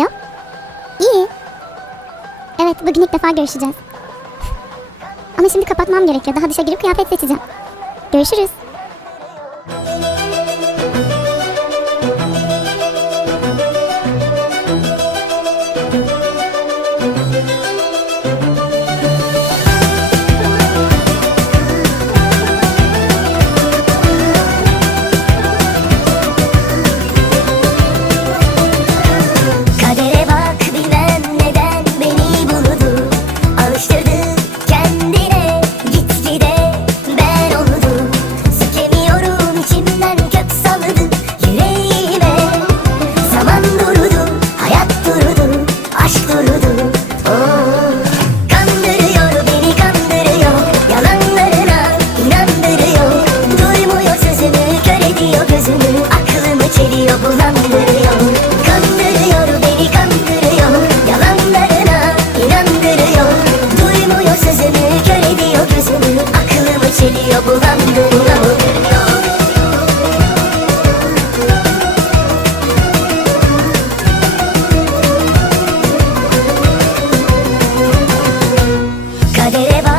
Alo? İyi. Evet bugün ilk defa görüşeceğiz. Ama şimdi kapatmam gerekiyor. Daha dışa girip kıyafet seçeceğim. Görüşürüz. Oh. quiere